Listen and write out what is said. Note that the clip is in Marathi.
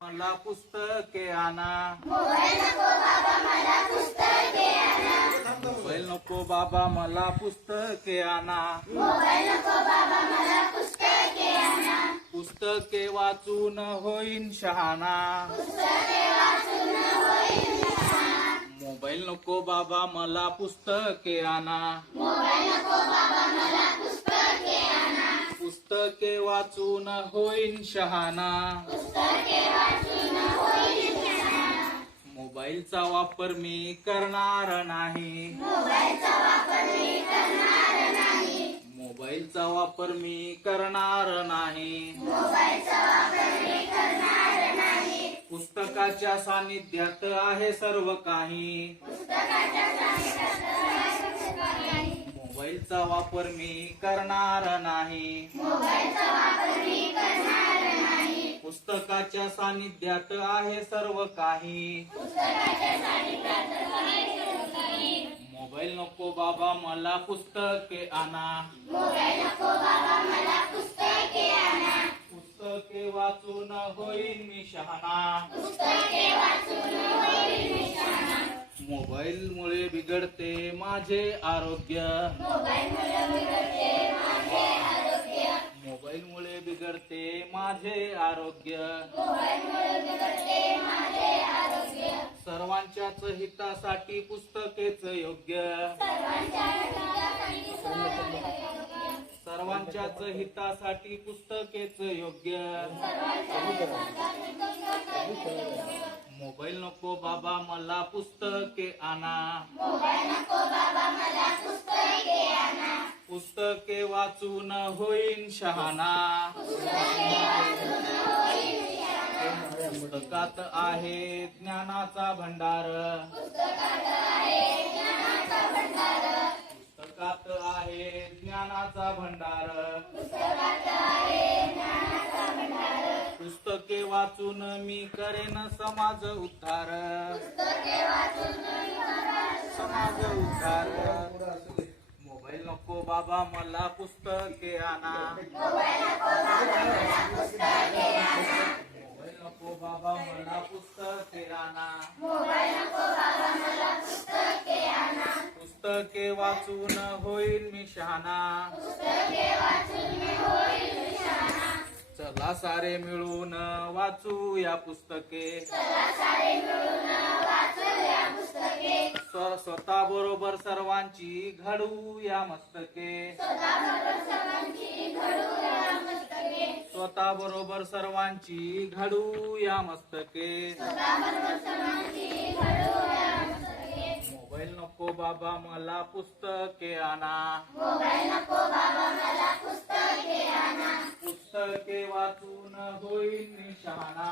मला पुस्तके आणा. मोबाईल नको बाबा मला पुस्तके आणा. मोबाईल नको बाबा मला पुस्तके आणा. मोबाईल नको बाबा मला पुस्तके आणा. पुस्तके वाचून होईन शहाणा. पुस्तके वाचून होईल शहाणा. मोबाईल नको बाबा मला पुस्तके आणा. मोबाईल नको बाबा मला पुस्तके आणा. पुस्तके वाचून होईन शहाणा. पुस्तके वाचून होईल शहाणा. मोबाईलचा वापर मी करणार नाही. मोबाईलचा वापर मी करणार नाही. मोबाईलचा वापर मी करणार नाही. मोबाईलचा वापर मी करणार नाही. पुस्तकाच्या सानिध्यात आहे सर्व काही. पुस्तकाच्या सानिध्यात आहे. मोबाईलचा वापर मी करणार नाही. मोबाईलचा वापर मी करणार नाही. पुस्तकाच्या सानिध्यात आहे सर्व काही. पुस्तकाच्या सानिध्यात आहे सर्व काही. मोबाईल नको बाबा मला पुस्तके आणा. मोबाईल नको बाबा मला पुस्तके आणा. पुस्तके वाचून होईन मी शहाणा. पुस्तके वाचून होईल मी शहाणा. मोबाईलमुळे बिघडते माझे आरोग्य. मोबाईलमुळे बिघडते माझे आरोग्य. मोबाईलमुळे बिघडते माझे आरोग्य. मोबाईलमुळे बिघडते माझे आरोग्य. सर्वांच्याच हितासाठी पुस्तकेच योग्य. सर्वांच्या हितासाठी योग्य. सर्वांच्याच हितासाठी पुस्तकेच योग्य. सर्वांच्या हितासाठी योग्य. मोबाईल नको बाबा मला पुस्तके आणा. मोबाईल नको बाबा मला पुस्तके आणा. पुस्तके वाचून होईन शहाणा. पुस्तके वाचून होईल शहाणा. पुस्तकात आहे ज्ञानाचा भंडार. पुस्तकात आहे ज्ञानाचा भंडार. पुस्तकात आहे ज्ञानाचा भंडार. पुस्तकात आहे ज्ञानाचा भंडार. पुस्तके वाचून मी करेन समाज उद्धार. पुस्तके वाचून समाज उद्धार. मोबाईल नको बाबा मला पुस्तके आणा. मोबाईल नको बाबा मला पुस्तके आणा. मोबाईल नको बाबा मला पुस्तके आणा. मोबाईल नको बाबा मला पुस्तके आणा. पुस्तके वाचून होईल मी शहाणा. पुस्तके वाचून होईल मी शहाणा. चला सारे मिळून वाचू या पुस्तके. चला सारे मिळून वाचूया पुस्तके. स्वतः बरोबर सर्वांची घडू या मस्तके. स्वतःबरोबर सर्वांची घडूया पुस्तके. स्वतः बरोबर सर्वांची घडू या मस्तके. स्वतःबरोबर सर्वांची घडूया पुस्तके. मोबाईल नको बाबा मला पुस्तके आणा. मोबाईल नको बाबा मला पुस्तके आणा. पुस्तके वाचून होईल मी शहाणा.